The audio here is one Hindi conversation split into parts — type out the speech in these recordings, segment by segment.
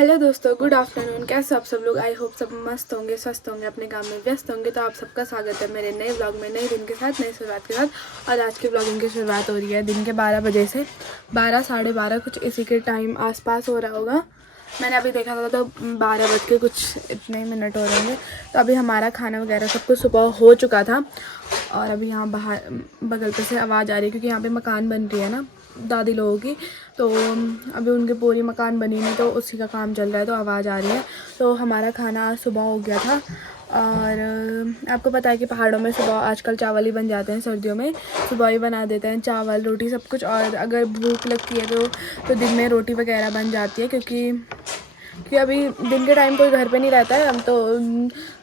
हेलो दोस्तों, गुड आफ्टरनून। कैसे आप सब लोग? आई होप सब मस्त होंगे, स्वस्थ होंगे, अपने काम में व्यस्त होंगे। तो आप सबका स्वागत है मेरे नए व्लॉग में, नए दिन के साथ, नई शुरुआत के साथ। और आज की व्लॉगिंग की शुरुआत हो रही है दिन के 12 बजे से। 12 साढ़े 12 कुछ इसी के टाइम आसपास हो रहा होगा। मैंने अभी देखा था तो 12 बज के कुछ इतने ही मिनट हो रहे होंगे। तो अभी हमारा खाना वगैरह सब कुछ सुबह हो चुका था। और अभी यहाँ बाहर बगल पे से आवाज़ आ रही है क्योंकि यहाँ पे मकान बन रही है ना दादी लोगों की। तो अभी उनके पूरी मकान बनी नहीं, तो उसी का काम चल रहा है, तो आवाज़ आ रही है। तो हमारा खाना आज सुबह हो गया था। और आपको पता है कि पहाड़ों में सुबह आजकल चावल ही बन जाते हैं। सर्दियों में सुबह ही बना देते हैं चावल रोटी सब कुछ। और अगर भूख लगती है तो दिन में रोटी वगैरह बन जाती है, क्योंकि अभी दिन के टाइम कोई घर पे नहीं रहता है। हम तो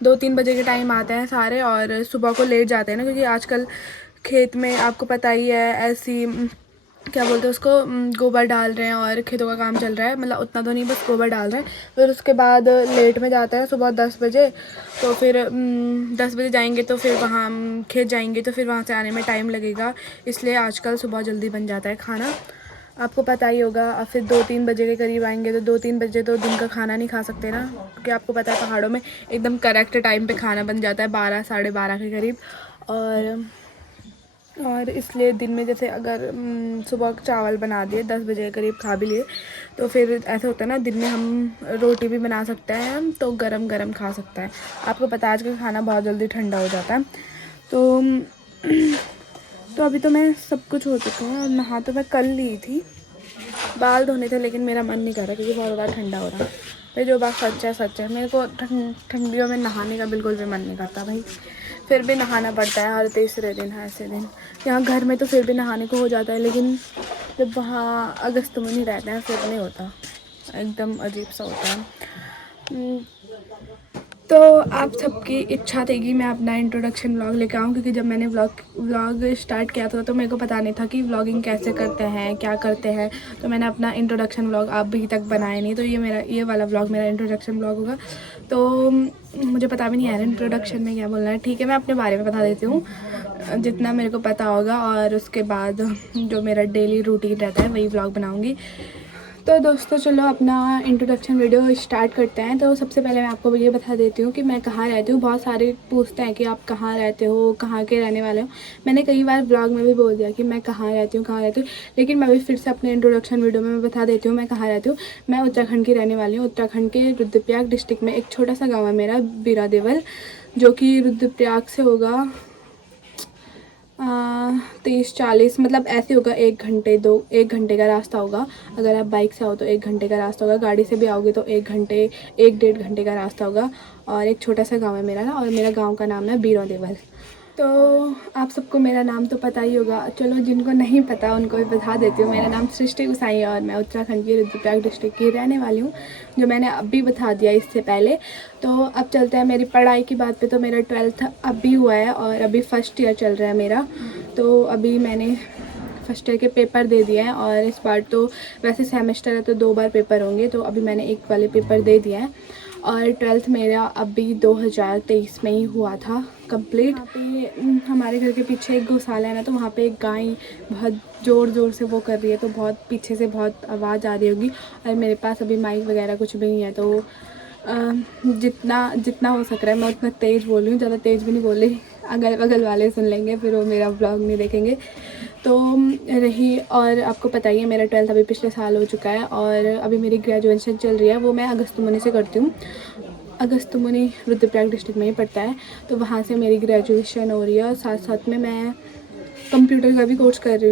2-3 बजे के टाइम आते हैं सारे, और सुबह को लेट जाते हैं ना, क्योंकि आजकल खेत में आपको पता ही है ऐसी क्या बोलते हैं उसको, गोबर डाल रहे हैं और खेतों का काम चल रहा है। मतलब उतना तो नहीं, बस गोबर डाल रहे हैं। फिर उसके बाद लेट में जाता है सुबह 10 बजे। तो फिर 10 बजे जाएंगे तो फिर वहाँ खेत जाएंगे, तो फिर वहाँ से आने में टाइम लगेगा। इसलिए आजकल सुबह जल्दी बन जाता है खाना। आपको पता ही होगा। अब फिर 2-3 बजे के करीब आएंगे, तो 2-3 बजे तो दिन का खाना नहीं खा सकते ना, क्योंकि आपको पता है पहाड़ों में एकदम करेक्ट टाइम पे खाना बन जाता है 12 साढ़े 12 के करीब। और इसलिए दिन में जैसे अगर सुबह चावल बना दिए 10 बजे के करीब खा भी लिए, तो फिर ऐसा होता है ना, दिन में हम रोटी भी बना सकते हैं, तो गरम गरम खा सकते हैं। आपको पता है आज का खाना बहुत जल्दी ठंडा हो जाता है। तो तो अभी तो मैं सब कुछ हो चुका है। और नहा तो मैं कल ली थी, बाल धोने थे, लेकिन मेरा मन नहीं कर रहा क्योंकि बहुत ज़्यादा ठंडा हो रहा है। भाई जो बात सच है सच है, मेरे को ठंडियों में नहाने का बिल्कुल भी मन नहीं करता भाई। फिर भी नहाना पड़ता है हर तीसरे दिन, हर ऐसे दिन। यहाँ घर में तो फिर भी नहाने को हो जाता है, लेकिन जब वहाँ अगस्त में नहीं रहते हैं फिर नहीं होता, एकदम अजीब सा होता है। तो आप सबकी इच्छा थी कि मैं अपना इंट्रोडक्शन व्लॉग लेकर आऊँ, क्योंकि जब मैंने व्लॉग स्टार्ट किया था तो मेरे को पता नहीं था कि व्लॉगिंग कैसे करते हैं, क्या करते हैं। तो मैंने अपना इंट्रोडक्शन व्लॉग अभी तक बनाया नहीं, तो ये वाला व्लॉग मेरा इंट्रोडक्शन व्लॉग होगा। तो मुझे पता भी नहीं है इंट्रोडक्शन में क्या बोलना है। ठीक है, मैं अपने बारे में बता देती हूँ जितना मेरे को पता होगा, और उसके बाद जो मेरा डेली रूटीन रहता है वही व्लॉग बनाऊँगी। तो दोस्तों चलो अपना इंट्रोडक्शन वीडियो स्टार्ट करते हैं। तो सबसे पहले मैं आपको ये बता देती हूँ कि मैं कहाँ रहती हूँ। बहुत सारे पूछते हैं कि आप कहाँ रहते हो, कहाँ के रहने वाले हो। मैंने कई बार ब्लॉग में भी बोल दिया कि मैं कहाँ रहती हूँ, लेकिन मैं भी फिर से अपने इंट्रोडक्शन वीडियो में बता देती हूँ मैं कहाँ रहती हूँ। मैं उत्तराखंड की रहने वाली हूँ। उत्तराखंड के रुद्रप्रयाग डिस्ट्रिक्ट में एक छोटा सा गाँव है मेरा, बीरादेवल, जो कि रुद्रप्रयाग से होगा 30-40, मतलब ऐसे होगा 1 घंटे का रास्ता होगा। अगर आप बाइक से आओ तो 1 घंटे का रास्ता होगा, गाड़ी से भी आओगे तो 1-1.5 घंटे का रास्ता होगा। और एक छोटा सा गांव है मेरा ना, और मेरा गांव का नाम है बीरादेवल। तो आप सबको मेरा नाम तो पता ही होगा, चलो जिनको नहीं पता उनको भी बता देती हूँ। मेरा नाम सृष्टि गुसाई है और मैं उत्तराखंड की रुद्रप्रयाग डिस्ट्रिक्ट की रहने वाली हूँ, जो मैंने अभी बता दिया इससे पहले। तो अब चलते हैं मेरी पढ़ाई की बात पे। तो मेरा 12th अभी हुआ है और अभी फर्स्ट ईयर चल रहा है मेरा। तो अभी मैंने फर्स्ट ईयर के पेपर दे दिए हैं, और इस बार तो वैसे सेमेस्टर है तो 2 बार पेपर होंगे, तो अभी मैंने एक वाले पेपर दे दिए हैं। और 12th मेरा अभी 2023 में ही हुआ था कंप्लीट। यहाँ पे हमारे घर के पीछे एक गौशाला है ना, तो वहाँ पे एक गाय बहुत ज़ोर ज़ोर से वो कर रही है, तो बहुत पीछे से बहुत आवाज़ आ रही होगी। और मेरे पास अभी माइक वगैरह कुछ भी नहीं है, तो जितना जितना हो सक रहा है मैं उतना तेज़ बोल रही हूँ, ज़्यादा तेज़ भी नहीं बोल रही। अगल बगल वाले सुन लेंगे, फिर वो मेरा ब्लॉग नहीं देखेंगे। तो रही, और आपको पता ही है मेरा 12th अभी पिछले साल हो चुका है, और अभी मेरी ग्रेजुएशन चल रही है, वो मैं अगस्तमुनि से करती हूँ। अगस्तमुनि रुद्रप्रयाग डिस्ट्रिक्ट में ही पड़ता है, तो वहाँ से मेरी ग्रेजुएशन हो रही है। और साथ साथ में मैं कंप्यूटर का भी कोर्स कर रही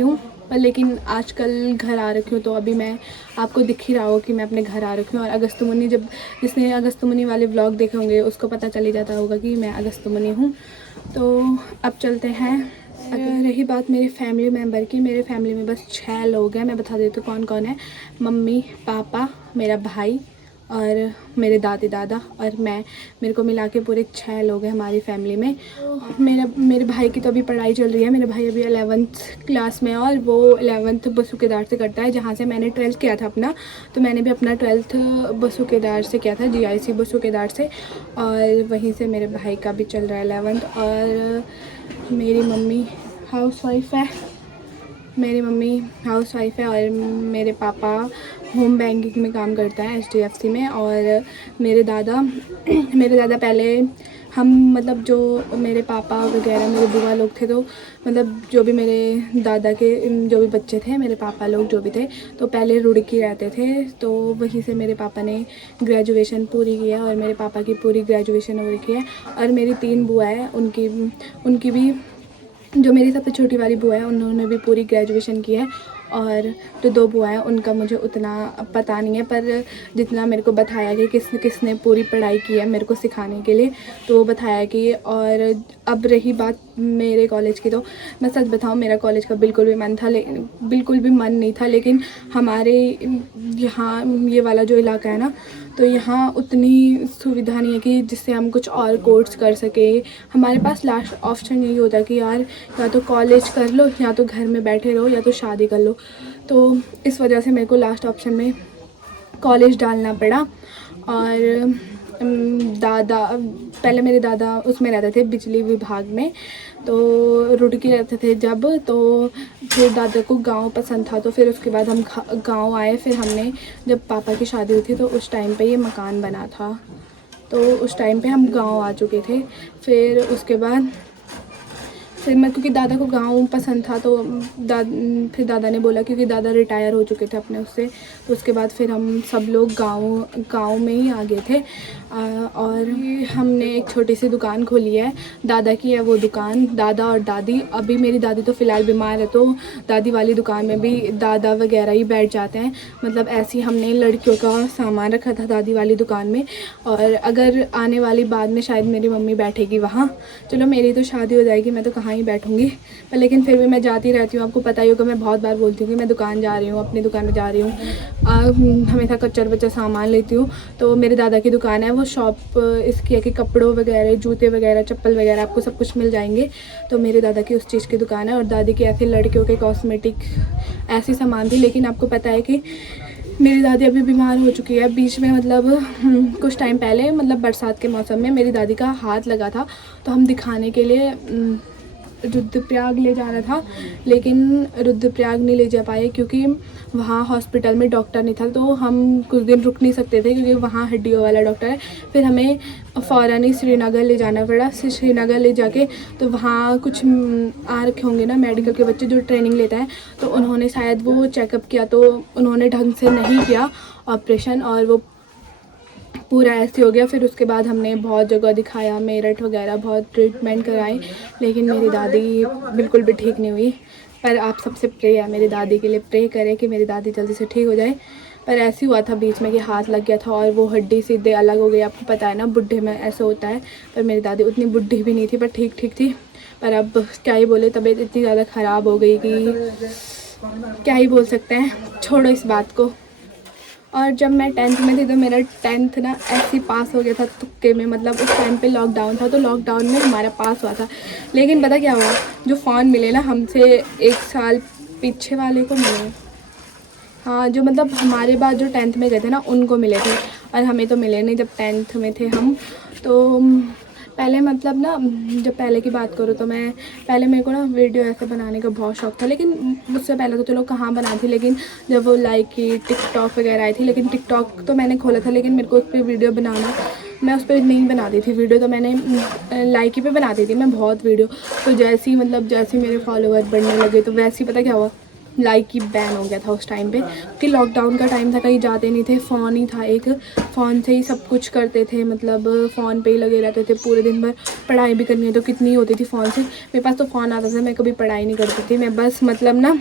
हूँ। पर लेकिन आजकल घर आ रखी हूँ, तो अभी मैं आपको दिख ही रहा हो कि मैं अपने घर आ रखी हूँ। और अगस्तमुनि, जब जिसने अगस्तमुनि वाले व्लॉग देखे होंगे उसको पता चल ही जाता होगा कि मैं अगस्तमुनि हूँ। तो अब चलते हैं। अगर रही बात मेरे फैमिली मेम्बर की, मेरे फैमिली में बस 6 लोग हैं। मैं बता देती हूँ कौन कौन है। मम्मी, पापा, मेरा भाई और मेरे दादी दादा और मैं, मेरे को मिला के पूरे 6 लोग हैं हमारी फैमिली में। मेरे भाई की तो अभी पढ़ाई चल रही है। मेरा भाई अभी 11th क्लास में है, और वो 11th बसु केदार से करता है, जहाँ से मैंने 12th किया था अपना। तो मैंने भी अपना 12th बसु केदार से किया था, GIC बसु केदार से, और वहीं से मेरे भाई का भी चल रहा है 11th। और मेरी मम्मी हाउसवाइफ है और मेरे पापा होम बैंकिंग में काम करता है HDFC में। और मेरे दादा पहले हम मतलब जो मेरे पापा वगैरह मेरे बुआ लोग थे, तो मतलब जो भी मेरे दादा के जो भी बच्चे थे, मेरे पापा लोग जो भी थे, तो पहले रुड़की रहते थे। तो वहीं से मेरे पापा ने ग्रेजुएशन पूरी की है और मेरे पापा की पूरी ग्रेजुएशन हो रखी है। और मेरी 3 बुआ है, उनकी भी, जो मेरी सबसे छोटी वाली बुआ है उन्होंने भी पूरी ग्रेजुएशन की है। और जो 2 बुआ हैं उनका मुझे उतना पता नहीं है, पर जितना मेरे को बताया कि किसने पूरी पढ़ाई की है मेरे को सिखाने के लिए, तो वो बताया कि। और अब रही बात मेरे कॉलेज की, तो मैं सच बताऊं, मेरा कॉलेज का बिल्कुल भी मन नहीं था। लेकिन हमारे यहाँ ये वाला जो इलाका है ना, तो यहाँ उतनी सुविधा नहीं है कि जिससे हम कुछ और कोर्स कर सके। हमारे पास लास्ट ऑप्शन यही होता है कि यार या तो कॉलेज कर लो, या तो घर में बैठे रहो, या तो शादी कर लो। तो इस वजह से मेरे को लास्ट ऑप्शन में कॉलेज डालना पड़ा। और पहले मेरे दादा उसमें रहते थे बिजली विभाग में, तो रुड़की रहते थे जब। तो फिर दादा को गांव पसंद था, तो फिर उसके बाद हम गांव आए। फिर हमने जब पापा की शादी हुई थी तो उस टाइम पे ये मकान बना था, तो उस टाइम पे हम गांव आ चुके थे। फिर उसके बाद मैं, क्योंकि दादा को गांव पसंद था, तो फिर दादा ने बोला, क्योंकि दादा रिटायर हो चुके थे अपने उससे, तो उसके बाद फिर हम सब लोग गांव में ही आ गए थे। और हमने एक छोटी सी दुकान खोली है, दादा की है वो दुकान। दादा और दादी, अभी मेरी दादी तो फ़िलहाल बीमार है, तो दादी वाली दुकान में भी दादा वगैरह ही बैठ जाते हैं। मतलब ऐसे ही हमने लड़कियों का सामान रखा था दादी वाली दुकान में। और अगर आने वाली बाद में शायद मेरी मम्मी बैठेगी वहाँ। चलो मेरी तो शादी हो जाएगी, मैं तो कहाँ ही बैठूँगी, पर लेकिन फिर भी मैं जाती रहती हूँ। आपको पता ही होगा, मैं बहुत बार बोलती हूँ कि मैं दुकान जा रही हूँ, अपनी दुकान में जा रही हूँ। हमेशा कच्चा बच्चा सामान लेती हूँ। तो मेरे दादा की दुकान है, वो शॉप इसकी है कि कपड़ों वगैरह, जूते वगैरह, चप्पल वगैरह आपको सब कुछ मिल जाएंगे। तो मेरे दादा की उस चीज़ की दुकान है। और दादी की ऐसे लड़कियों के कॉस्मेटिक ऐसी सामान थी। लेकिन आपको पता है कि मेरी दादी अभी बीमार हो चुकी है। बीच में मतलब कुछ टाइम पहले, मतलब बरसात के मौसम में मेरी दादी का हाथ लगा था, तो हम दिखाने के लिए रुद्रप्रयाग ले जाना था, लेकिन रुद्रप्रयाग नहीं ले जा पाए क्योंकि वहाँ हॉस्पिटल में डॉक्टर नहीं था। तो हम कुछ दिन रुक नहीं सकते थे क्योंकि वहाँ हड्डियों वाला डॉक्टर है। फिर हमें फ़ौरन ही श्रीनगर ले जाना पड़ा। श्रीनगर ले जाके तो वहाँ कुछ आ रखे होंगे ना मेडिकल के बच्चे जो ट्रेनिंग लेता है, तो उन्होंने शायद वो चेकअप किया, तो उन्होंने ढंग से नहीं किया ऑपरेशन, और वो पूरा ऐसे हो गया। फिर उसके बाद हमने बहुत जगह दिखाया, मेरठ वगैरह बहुत ट्रीटमेंट कराए, लेकिन मेरी दादी बिल्कुल भी ठीक नहीं हुई। पर आप सबसे प्रे है मेरी दादी के लिए, प्रे करें कि मेरी दादी जल्दी से ठीक हो जाए। पर ऐसे हुआ था बीच में कि हाथ लग गया था और वो हड्डी सीधे अलग हो गई। आपको पता है ना, बुढ़े में ऐसा होता है। पर मेरी दादी उतनी बुढ़ी भी नहीं थी, पर ठीक थी। पर अब क्या ही बोले, तबीयत इतनी ज़्यादा ख़राब हो गई कि क्या ही बोल सकते हैं, छोड़ो इस बात को। और जब मैं 10th में थी तो मेरा 10th ना ऐसे ही पास हो गया था तुक्के में। मतलब उस टाइम पे लॉकडाउन था, तो लॉकडाउन में हमारा पास हुआ था। लेकिन पता क्या हुआ, जो फ़ोन मिले ना हमसे 1 साल पीछे वाले को मिले, हाँ, जो मतलब हमारे बाद जो 10th में गए थे ना उनको मिले थे, और हमें तो मिले नहीं जब 10th में थे हम। तो पहले मतलब ना, जब पहले की बात करूँ तो मैं पहले, मेरे को ना वीडियो ऐसे बनाने का बहुत शौक था। लेकिन मुझसे पहले तो चलो कहाँ बनाई थी, लेकिन जब वो लाइक की टिकटॉक वगैरह आई थी, लेकिन टिकटॉक तो मैंने खोला था, लेकिन मेरे को उस पर वीडियो बनाना, मैं उस पर नहीं बनाती थी वीडियो। तो मैंने लाइकी पे बनाती थी मैं बहुत वीडियो। तो जैसे ही मेरे फॉलोअर बढ़ने लगे, तो वैसे ही पता क्या हुआ, लाइक ही बैन हो गया था उस टाइम पे, कि लॉकडाउन का टाइम था, कहीं जाते नहीं थे, फ़ोन ही था एक, फ़ोन से ही सब कुछ करते थे। मतलब फ़ोन पे ही लगे रहते थे पूरे दिन भर। पढ़ाई भी करनी है तो कितनी होती थी फ़ोन से। मेरे पास तो फ़ोन आता था, मैं कभी पढ़ाई नहीं करती थी, मैं बस मतलब ना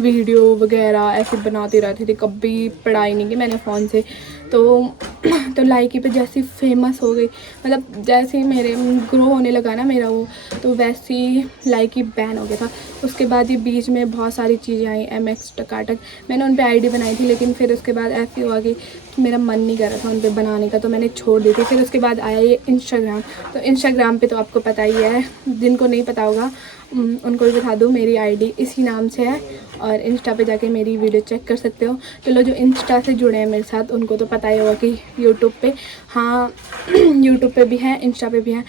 वीडियो वगैरह ऐसे बनाती रहती थी, कभी पढ़ाई नहीं की मैंने फ़ोन से। तो लाइकी पे जैसी फेमस हो गई, मतलब जैसे ही मेरे ग्रो होने लगा ना मेरा वो, तो वैसे ही लाइकी बैन हो गया था। उसके बाद ये बीच में बहुत सारी चीज़ें आई, MX टकाटक, मैंने उन पर आईडी बनाई थी, लेकिन फिर उसके बाद ऐसे हुआ कि मेरा मन नहीं कर रहा था उन पर बनाने का, तो मैंने छोड़ दी थी। फिर उसके बाद आया ये इंस्टाग्राम। तो इंस्टाग्राम पे तो आपको पता ही है, जिनको नहीं पता होगा उनको भी बता दूँ, मेरी आईडी इसी नाम से है, और इंस्टा पे जाके मेरी वीडियो चेक कर सकते हो। चलो जो इंस्टा से जुड़े हैं मेरे साथ उनको तो पता ही होगा कि यूट्यूब पे, हाँ यूट्यूब पे भी हैं, इंस्टा पे भी हैं।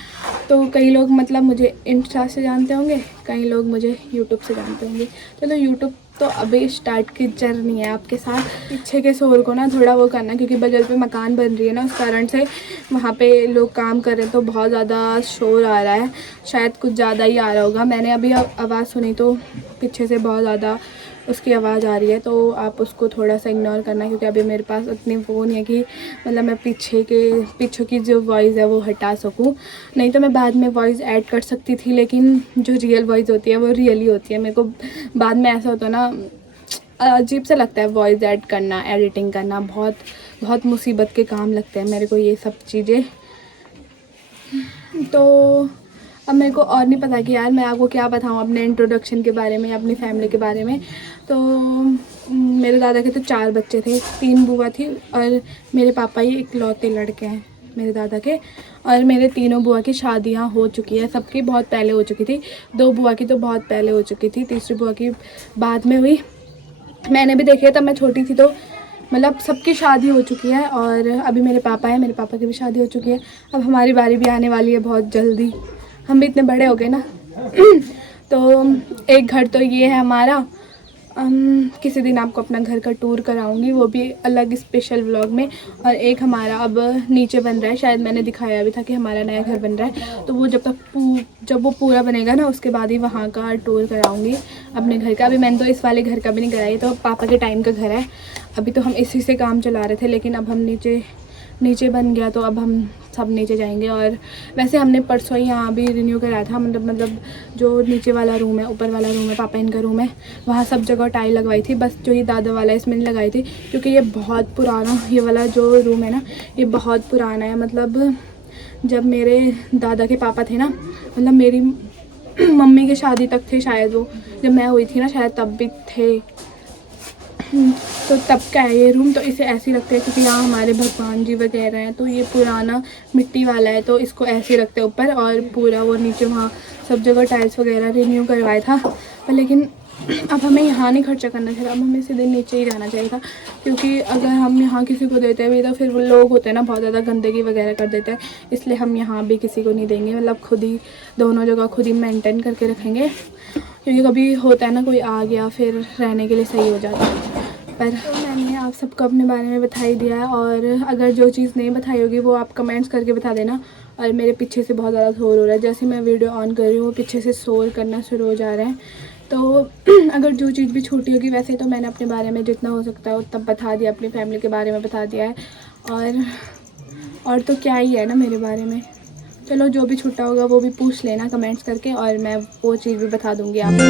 तो कई लोग मतलब मुझे इंस्टा से जानते होंगे, कई लोग मुझे यूट्यूब से जानते होंगे। चलो यूट्यूब तो अभी स्टार्ट की जर्नी है आपके साथ। पीछे के शोर को ना थोड़ा वो करना, क्योंकि बगल पे मकान बन रही है ना, उस कारण से वहाँ पे लोग काम कर रहे हैं तो बहुत ज़्यादा शोर आ रहा है। शायद कुछ ज़्यादा ही आ रहा होगा। मैंने अभी आवाज़ सुनी तो पीछे से बहुत ज़्यादा उसकी आवाज़ आ रही है, तो आप उसको थोड़ा सा इग्नोर करना, क्योंकि अभी मेरे पास उतनी वो नहीं है कि मतलब मैं पीछे की जो वॉइस है वो हटा सकूँ। नहीं तो मैं बाद में वॉइस ऐड कर सकती थी, लेकिन जो रियल वॉइस होती है वो रियल ही होती है। मेरे को बाद में ऐसा होता है ना, अजीब सा लगता है वॉइस ऐड करना, एडिटिंग करना, बहुत बहुत मुसीबत के काम लगते हैं मेरे को ये सब चीज़ें। तो अब मेरे को और नहीं पता कि यार मैं आपको क्या बताऊँ अपने इंट्रोडक्शन के बारे में, अपनी फैमिली के बारे में। तो मेरे दादा के तो 4 बच्चे थे, 3 बुआ थी और मेरे पापा ही इकलौते लड़के हैं मेरे दादा के। और मेरे तीनों बुआ की शादियां हो चुकी है, सबकी बहुत पहले हो चुकी थी। 2 बुआ की तो बहुत पहले हो चुकी थी, तीसरी बुआ की बाद में हुई। मैंने भी देखी है, तब मैं छोटी थी, तो मतलब सबकी शादी हो चुकी है। और अभी मेरे पापा हैं, मेरे पापा की भी शादी हो चुकी है। अब हमारी बारी भी आने वाली है बहुत जल्दी, हम भी इतने बड़े हो गए ना। तो एक घर तो ये है हमारा। किसी दिन आपको अपना घर का टूर कराऊंगी, वो भी अलग स्पेशल व्लॉग में। और एक हमारा अब नीचे बन रहा है, शायद मैंने दिखाया भी था कि हमारा नया घर बन रहा है, तो वो जब वो पूरा बनेगा ना, उसके बाद ही वहाँ का टूर कराऊंगी अपने घर का। अभी मैंने तो इस वाले घर का भी नहीं कराया, तो पापा के टाइम का घर है। अभी तो हम इसी से काम चला रहे थे, लेकिन अब हम नीचे बन गया, तो अब हम सब नीचे जाएंगे। और वैसे हमने परसों ही यहाँ भी रिन्यू कराया था, मतलब जो नीचे वाला रूम है, ऊपर वाला रूम है, पापा इनका रूम है, वहाँ सब जगह टाइल लगवाई थी। बस जो ये दादा वाला है इसमें नहीं लगाई थी, क्योंकि ये बहुत पुराना, ये वाला जो रूम है ना, ये बहुत पुराना है। मतलब जब मेरे दादा के पापा थे ना, मतलब मेरी मम्मी की शादी तक थे शायद, वो जब मैं हुई थी ना शायद तब भी थे। तो तब का है ये रूम। तो इसे ऐसे ही रखते हैं, क्योंकि यहाँ हमारे भगवान जी वगैरह हैं, तो ये पुराना मिट्टी वाला है, तो इसको ऐसे रखते हैं ऊपर। और पूरा वो नीचे वहाँ सब जगह टाइल्स वगैरह रिन्यू करवाया था, पर लेकिन अब हमें यहाँ नहीं खर्चा करना चाहिए, अब हमें सीधे नीचे ही रहना चाहिए था। क्योंकि अगर हम यहाँ किसी को देते हैं तो फिर वो लोग होते हैं ना, बहुत ज़्यादा गंदगी वगैरह कर देते हैं, इसलिए हम यहाँ भी किसी को नहीं देंगे। मतलब खुद ही दोनों जगह खुद ही मेंटेन करके रखेंगे, क्योंकि कभी होता है ना कोई आ गया, फिर रहने के लिए सही हो जाता है। पर तो मैंने आप सबको अपने बारे में बता ही दिया है, और अगर जो चीज़ नहीं बताई होगी वो आप कमेंट्स करके बता देना। और मेरे पीछे से बहुत ज़्यादा शोर हो रहा है, जैसे मैं वीडियो ऑन कर रही हूँ पीछे से शोर करना शुरू हो जा रहे हैं। तो अगर जो चीज़ भी छोटी होगी, वैसे तो मैंने अपने बारे में जितना हो सकता है उतना बता दिया, अपनी फैमिली के बारे में बता दिया है। और तो क्या ही है ना मेरे बारे में। चलो जो भी छूटा होगा वो भी पूछ लेना कमेंट्स करके, और मैं वो चीज़ भी बता दूँगी आपको।